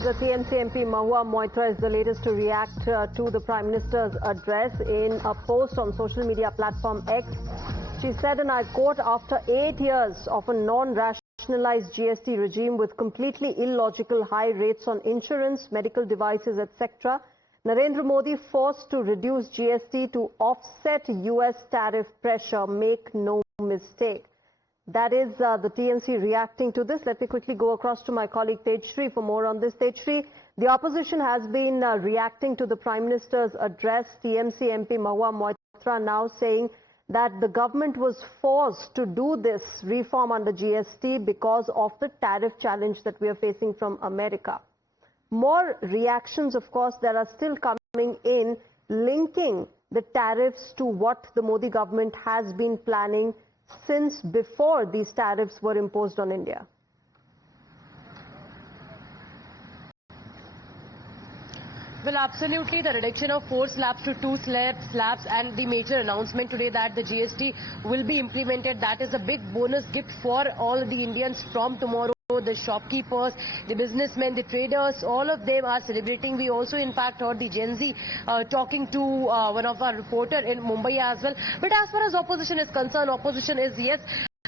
The TMC MP Mahua Moitra is the latest to react to the Prime Minister's address. In a post on social media platform X, she said, and I quote, "After 8 years of a non-rationalized GST regime with completely illogical high rates on insurance, medical devices, etc., Narendra Modi forced to reduce GST to offset US tariff pressure. Make no mistake." That is the TMC reacting to this. Let me quickly go across to my colleague Tejshri for more on this. Tejshri, the opposition has been reacting to the Prime Minister's address. TMC MP Mahua Moitra now saying that the government was forced to do this reform under GST because of the tariff challenge that we are facing from America. More reactions, of course, that are still coming in, linking the tariffs to what the Modi government has been planning since before these tariffs were imposed on India. Well, absolutely. The reduction of 4 slabs to 2 slabs and the major announcement today that the GST will be implemented, that is a big bonus gift for all the Indians from tomorrow. The shopkeepers, the businessmen, the traders, all of them are celebrating. We also in fact heard the Gen Z talking to one of our reporters in Mumbai as well. But as far as opposition is concerned, opposition is, yes,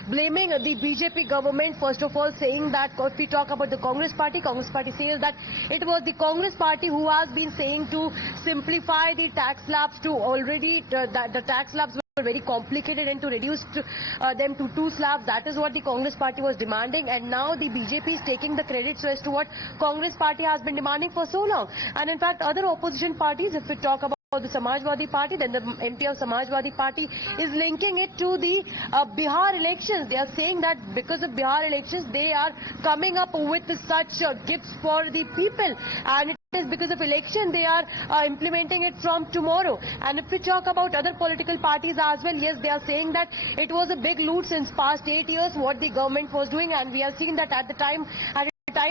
blaming the BJP government, first of all, saying that if we talk about the Congress party says that it was the Congress party who has been saying to simplify the tax slabs to already, the tax slabs were very complicated and to reduce them to 2 slabs. That is what the Congress party was demanding, and now the BJP is taking the credits as to what Congress party has been demanding for so long. And in fact, other opposition parties, if we talk about the Samajwadi Party, then the MP of Samajwadi Party is linking it to the Bihar elections. They are saying that because of Bihar elections, they are coming up with such gifts for the people, and it is because of election they are implementing it from tomorrow. And if we talk about other political parties as well, yes, they are saying that it was a big loot since past 8 years what the government was doing, and we have seen that at the time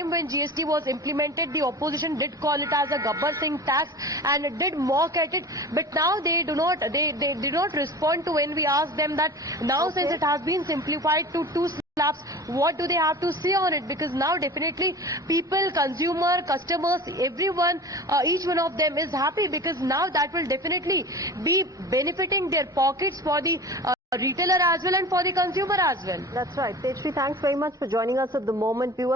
when GST was implemented, the opposition did call it as a Gabbar Singh tax and did mock at it. But now they do not respond to when we ask them that now since it has been simplified to 2 slabs, what do they have to say on it? Because now definitely people, consumer, customers, everyone, each one of them is happy, because now that will definitely be benefiting their pockets for the retailer as well and for the consumer as well. That's right. Tejshri, thanks very much for joining us at the moment. Viewers